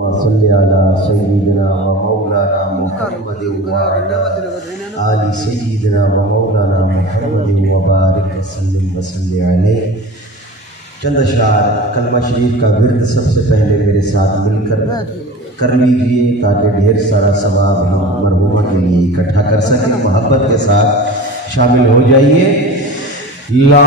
وصلی علی سیدنا و مولانا محمد و آل سیدنا و مولانا محمد و بارک وسلم وصلی علیہ۔ چند اشعار کلمہ شریف کا ورد سب سے پہلے میرے ساتھ مل کر لیجیے تاکہ ڈھیر سارا ثواب ہم مرحومہ کے لیے اکٹھا کر سکیں۔ محبت کے ساتھ شامل ہو جائیے۔ لا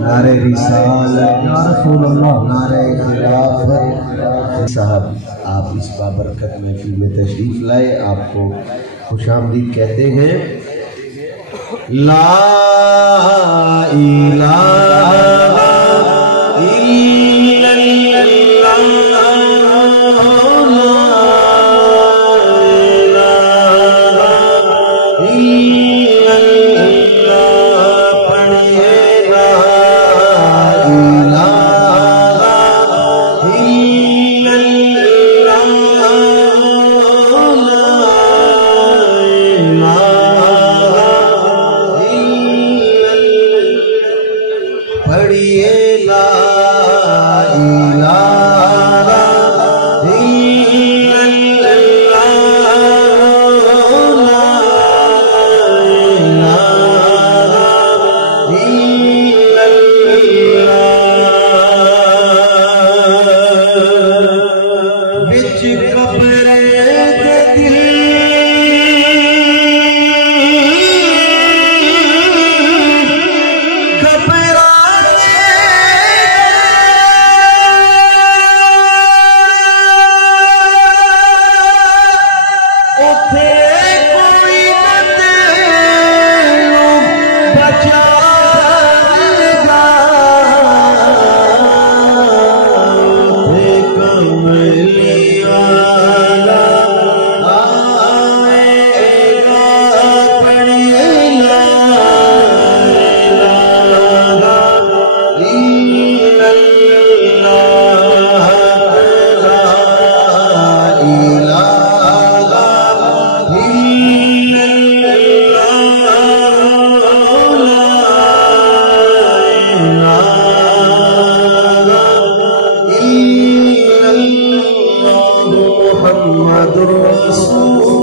نعرہ رسالت یا رسول اللہ، نعرہ خلافت۔ صاحب آپ اس بابرکت محفل میں تشریف لائے، آپ کو خوش آمدید کہتے ہیں۔ لا الہ الا محمد رسول